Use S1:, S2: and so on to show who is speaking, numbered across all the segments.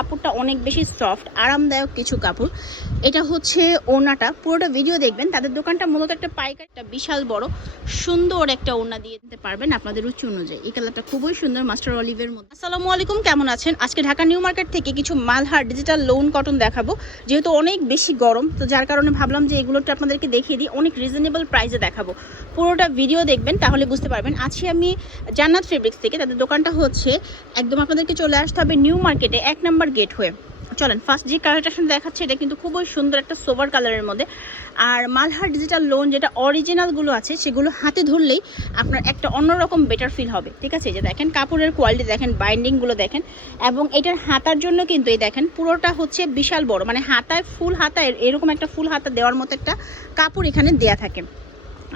S1: কাপড়টা অনেক বেশি সফট, আরামদায়ক কিছু কাপড়। এটা হচ্ছে ওনাটা পুরোটা ভিডিও দেখবেন, তাদের দোকানটা মূলত একটা পাইকার, একটা বিশাল বড়, সুন্দর একটা ওড়না দিয়ে দিতে পারবেন আপনাদের রুচি অনুযায়ী। এই কালারটা খুবই সুন্দর, মাস্টার অলিভের মধ্যে। আসসালামু আলাইকুম, কেমন আছেন? আজকে ঢাকা নিউ মার্কেট থেকে কিছু মালহার ডিজিটাল লোন কটন দেখাবো। যেহেতু অনেক বেশি গরম, তো যার কারণে ভাবলাম যে এগুলোটা আপনাদেরকে দেখিয়ে দিই, অনেক রিজনেবল প্রাইসে দেখাবো। পুরোটা ভিডিও দেখবেন, তাহলে বুঝতে পারবেন। আছি আমি জান্নাত ফেব্রিক্স থেকে, তাদের দোকানটা হচ্ছে, একদম আপনাদেরকে চলে আসতে হবে নিউ মার্কেটে, এক নাম্বার গেট হয়ে চলেন ফার্স্ট যে কালারটা দেখাচ্ছে, এটা কিন্তু খুবই সুন্দর একটা সোভার কালারের মধ্যে। আর মালহার ডিজিটাল লোন যেটা অরিজিনালগুলো আছে, সেগুলো হাতে ধরলেই আপনার একটা অন্যরকম বেটার ফিল হবে। ঠিক আছে? যে দেখেন, কাপড়ের কোয়ালিটি দেখেন বাইন্ডিংগুলো দেখেন, এবং এটার হাতার জন্য কিন্তু এই দেখেন, পুরোটা হচ্ছে বিশাল বড়। মানে হাতায় ফুল হাতায়, এরকম একটা ফুল হাতা দেওয়ার মতো একটা কাপড় এখানে দেয়া থাকে।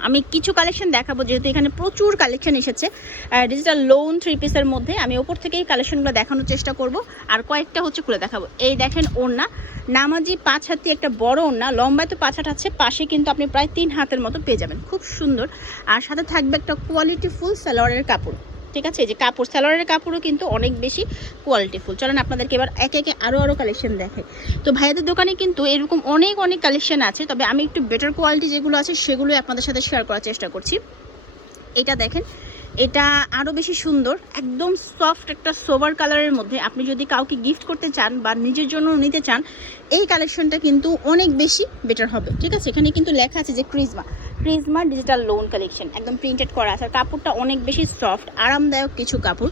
S1: আমি কিছু কালেকশন দেখাবো, যেহেতু এখানে প্রচুর কালেকশন এসেছে। ডিজিটাল লোন থ্রি পিসের মধ্যে আমি ওপর থেকেই কালেকশনগুলো দেখানোর চেষ্টা করব। আর কয়েকটা হচ্ছে খুলে দেখাবো। এই দেখেন ওড়না। নামাজি পাঁচ হাতি একটা বড় ওড়না। লম্বায় তো পাঁচ হাট আছে, পাশে কিন্তু আপনি প্রায় তিন হাতের মতো পেয়ে যাবেন। খুব সুন্দর। আর সাথে থাকবে একটা কোয়ালিটি ফুল সালোয়ারের কাপড়। ঠিক আছে? যে কাপড়, সালোয়ারের কাপড়ও কিন্তু অনেক বেশি কোয়ালিটিফুল চলেন আপনাদেরকে এবার একে একে আরও আরও কালেকশন দেখে তো ভাইয়াদের দোকানে কিন্তু এরকম অনেক অনেক কালেকশন আছে, তবে আমি একটু বেটার কোয়ালিটি যেগুলো আছে সেগুলোই আপনাদের সাথে শেয়ার করার চেষ্টা করছি। এটা দেখেন, এটা আরও বেশি সুন্দর, একদম সফট একটা সোবার কালারের মধ্যে। আপনি যদি কাউকে গিফট করতে চান বা নিজের জন্য নিতে চান, এই কালেকশনটা কিন্তু অনেক বেশি বেটার হবে। ঠিক আছে? এখানে কিন্তু লেখা আছে যে ক্রিজমা ক্রিজমা ডিজিটাল লোন কালেকশন একদম প্রিন্টেড করা আছে। কাপড়টা অনেক বেশি সফট আরামদায়ক কিছু কাপড়।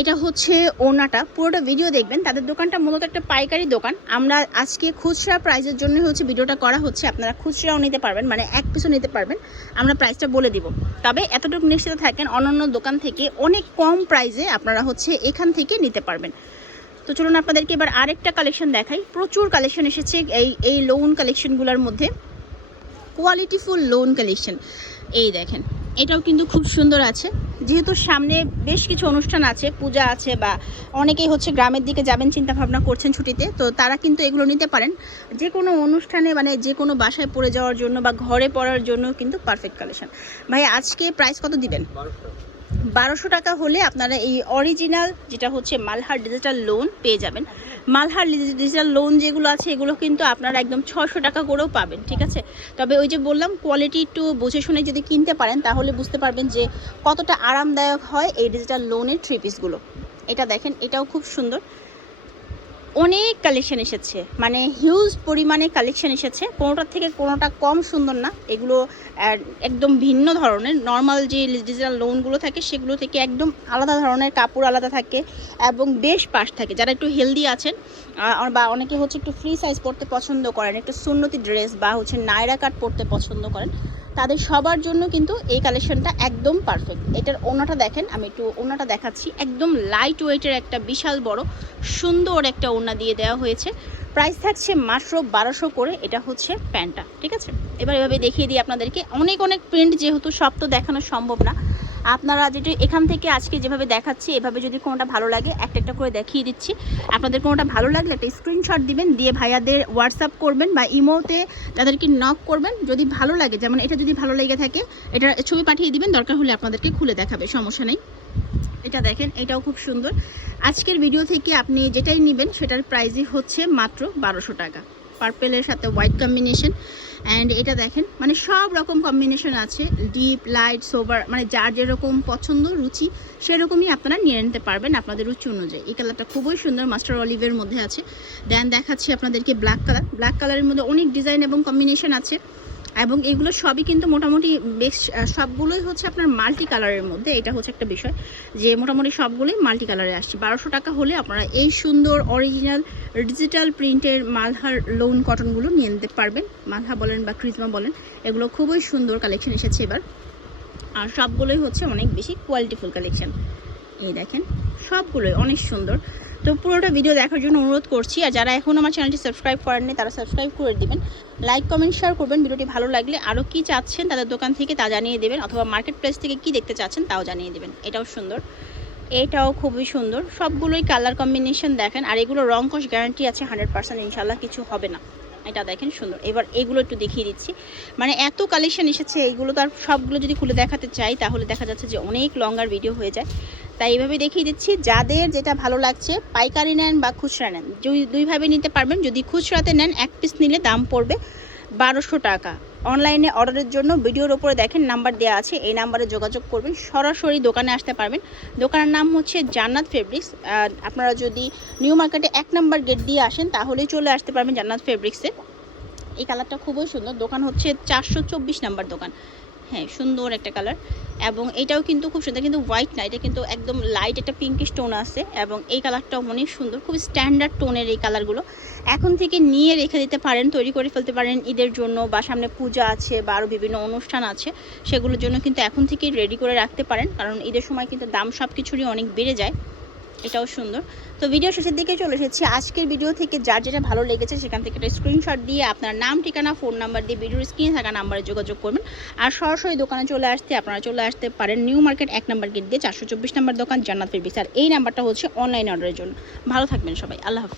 S1: এটা হচ্ছে ওনাটা, পুরোটা ভিডিও দেখবেন। তাদের দোকানটা মূলত একটা পাইকারি দোকান। আমরা আজকে খুচরা প্রাইসের জন্য হচ্ছে ভিডিওটা করা হচ্ছে। আপনারা খুচরাও নিতে পারবেন মানে এক পিসও নিতে পারবেন। আমরা প্রাইসটা বলে দিব। তবে এতটুকু নিশ্চিত থাকেন, অন্যান্য দোকান থেকে অনেক কম প্রাইসে আপনারা হচ্ছে এখান থেকে নিতে পারবেন। তো চলুন আপনাদেরকে এবার আরেকটা কালেকশন দেখাই। প্রচুর কালেকশন এসেছে এই এই লোন কালেকশনগুলোর মধ্যে। কোয়ালিটিফুল লোন কালেকশন এই দেখেন, এটাও কিন্তু খুব সুন্দর আছে। যেহেতু সামনে বেশ কিছু অনুষ্ঠান আছে, পূজা আছে বা অনেকেই হচ্ছে গ্রামের দিকে যাবেন চিন্তা ভাবনা করছেন ছুটিতে, তো তারা কিন্তু এগুলো নিতে পারেন। যে কোনো অনুষ্ঠানে মানে যে কোনো বাসায় পড়ে যাওয়ার জন্য বা ঘরে পড়ার জন্য কিন্তু পারফেক্ট কালেকশন ভাই, আজকে প্রাইস কত দিবেন? বারোশো টাকা হলে আপনারা এই অরিজিনাল যেটা হচ্ছে মালহার ডিজিটাল লোন পেয়ে যাবেন। মালহার ডিজিটাল লোন যেগুলো আছে, এগুলো কিন্তু আপনারা একদম ছশো টাকা করেও পাবেন, ঠিক আছে? তবে ওই যে বললাম কোয়ালিটি একটু বুঝে শুনে যদি কিনতে পারেন, তাহলে বুঝতে পারবেন যে কতটা আরামদায়ক হয় এই ডিজিটাল লোনের থ্রি পিসগুলো এটা দেখেন, এটাও খুব সুন্দর। অনেক কালেকশন এসেছে। মানে হিউজ পরিমাণে কালেকশন এসেছে। কোনোটার থেকে কোনোটা কম সুন্দর না। এগুলো একদম ভিন্ন ধরনের। নর্মাল যে ডিজিটাল লোনগুলো থাকে, সেগুলো থেকে একদম আলাদা ধরনের কাপড় আলাদা থাকে এবং বেশ পাশ থাকে। যারা একটু হেলদি আছেন বা অনেকে হচ্ছে একটু ফ্রি সাইজ পরতে পছন্দ করেন, একটু সুন্নতি ড্রেস বা হচ্ছে নায়রা কাট পরতে পছন্দ করেন তাদের সবার জন্য কিন্তু এই কালেকশনটা একদম পারফেক্ট এটার ওনাটা দেখেন, আমি একটু ওনাটা দেখাচ্ছি। একদম লাইট ওয়েটের একটা বিশাল বড়, সুন্দর একটা ওনা দিয়ে দেওয়া হয়েছে। প্রাইস থাকছে মাত্র বারোশো করে, এটা হচ্ছে প্যান্টটা, ঠিক আছে? এবার এভাবে দেখিয়ে দিই আপনাদেরকে। অনেক অনেক প্রিন্ট যেহেতু, সব তো দেখানো সম্ভব না। আপনারা যেটি এখান থেকে আজকে যেভাবে দেখাচ্ছি, এভাবে যদি কোনোটা ভালো লাগে, একটা একটা করে দেখিয়ে দিচ্ছি। আপনাদের কোনোটা ভালো লাগলে একটা স্ক্রিনশট দিবেন, দিয়ে ভাইয়াদের হোয়াটসঅ্যাপ করবেন বা ইমোতে তাদেরকে নক করবেন। যদি ভালো লাগে, যেমন এটা যদি ভালো লেগে থাকে, এটা ছবি পাঠিয়ে দিবেন, দরকার হলে আপনাদেরকে খুলে দেখাবে, সমস্যা নেই। এটা দেখেন, এটাও খুব সুন্দর। আজকের ভিডিও থেকে আপনি যেটাই নেবেন, সেটার প্রাইসই হচ্ছে মাত্র বারোশো টাকা। পার্পেলের সাথে হোয়াইট কম্বিনেশন অ্যান্ড এটা দেখেন মানে সব রকম কম্বিনেশন আছে ডিপ লাইট সোভার মানে যার যেরকম পছন্দ, রুচি, সেরকমই আপনারা নিয়ে নিতে পারবেন আপনাদের রুচি অনুযায়ী। এই কালারটা খুবই সুন্দর মাস্টার অলিভের মধ্যে আছে। দেন দেখাচ্ছি আপনাদেরকে ব্ল্যাক কালার ব্ল্যাক কালারের মধ্যে অনেক ডিজাইন এবং কম্বিনেশন আছে। এবং এগুলো সবই কিন্তু মোটামুটি বেশ সবগুলোই হচ্ছে আপনার মাল্টি কালারের মধ্যে। এটা হচ্ছে একটা বিষয় যে মোটামুটি সবগুলোই মাল্টি কালারে আসছে। বারোশো টাকা হলে আপনারা এই সুন্দর অরিজিনাল ডিজিটাল প্রিন্টের মালহার লোন কটনগুলো নিয়ে নিতে পারবেন। মালহা বলেন বা ক্রিজমা বলেন, এগুলো খুবই সুন্দর কালেকশন এসেছে এবার। আর সবগুলোই হচ্ছে অনেক বেশি কোয়ালিটিফুল কালেকশন এই দেখেন, সবগুলোই অনেক সুন্দর। তো পুরোটা ভিডিও দেখার জন্য অনুরোধ করছি। আর যারা এখন আমার চ্যানেলটি সাবস্ক্রাইব করেননি, তারা সাবস্ক্রাইব করে দেবেন। লাইক কমেন্ট শেয়ার করবেন। ভিডিওটি ভালো লাগলে আরও কী চাচ্ছেন তাদের দোকান থেকে তা জানিয়ে দেবেন, অথবা মার্কেট প্লেস থেকে কী দেখতে চাচ্ছেন তাও জানিয়ে দেবেন। এটাও সুন্দর। এটাও খুবই সুন্দর। সবগুলোই কালার কম্বিনেশন দেখেন। আর এগুলো রং কোষ গ্যারান্টি আছে হান্ড্রেড পার্সেন্ট ইনশাল্লাহ কিছু হবে না। এটা দেখেন, সুন্দর। এবার এগুলো একটু দেখিয়ে দিচ্ছি। মানে এত কালেকশন এসেছে এইগুলো তো আর সবগুলো যদি খুলে দেখাতে চাই, তাহলে দেখা যাচ্ছে যে অনেক লঙ্গার ভিডিও হয়ে যায়। তাই এইভাবে দেখিয়ে দিচ্ছি। যাদের যেটা ভালো লাগছে, পাইকারি নেন বা খুচরা নেন, দুই দুইভাবে নিতে পারবেন। যদি খুচরাতে নেন, এক পিস নিলে দাম পড়বে বারোশো টাকা। অনলাইনে অর্ডারের জন্য ভিডিওর ওপরে দেখেন নাম্বার দেওয়া আছে, এই নাম্বারে যোগাযোগ করবেন। সরাসরি দোকানে আসতে পারবেন। দোকানের নাম হচ্ছে জান্নাত ফেব্রিক্স। আপনারা যদি নিউ মার্কেটে এক নাম্বার গেট দিয়ে আসেন, তাহলেই চলে আসতে পারবেন জান্নাত ফেব্রিক্সে। এই কালারটা খুবই সুন্দর। দোকান হচ্ছে চারশো চব্বিশ নাম্বার দোকান। হ্যাঁ সুন্দর একটা কালার এবং এটাও কিন্তু খুব সুন্দর, কিন্তু হোয়াইট না, এটা কিন্তু একদম লাইট একটা পিঙ্কিশ টোন আছে। এবং এই কালারটাও অনেক সুন্দর, খুব স্ট্যান্ডার্ড টোনের এই কালারগুলো এখন থেকে নিয়ে রেখে দিতে পারেন, তৈরি করে ফেলতে পারেন ঈদের জন্য বা সামনে পূজা আছে বা আরও বিভিন্ন অনুষ্ঠান আছে, সেগুলোর জন্য কিন্তু এখন থেকেই রেডি করে রাখতে পারেন। কারণ ঈদের সময় কিন্তু দাম সব কিছুরই অনেক বেড়ে যায়। এটাও সুন্দর। তো ভিডিও শেষের দিকে চলে এসেছি। আজকের ভিডিও থেকে যার যেটা ভালো লেগেছে সেখান থেকে একটা স্ক্রিনশট দিয়ে আপনার নাম, ঠিকানা ফোন নাম্বার দিয়ে ভিডিওর স্ক্রিনে থাকা নাম্বারে যোগাযোগ করবেন। আর সরাসরি দোকানে চলে আসতে আপনারা চলে আসতে পারেন নিউ মার্কেট এক নাম্বার গেট দিয়ে চারশো চব্বিশ নাম্বার দোকান, জান্নাত ফেরবিস এই নাম্বারটা হচ্ছে অনলাইন অর্ডারের জন্য। ভালো থাকবেন সবাই। আল্লাহ হাফিজ।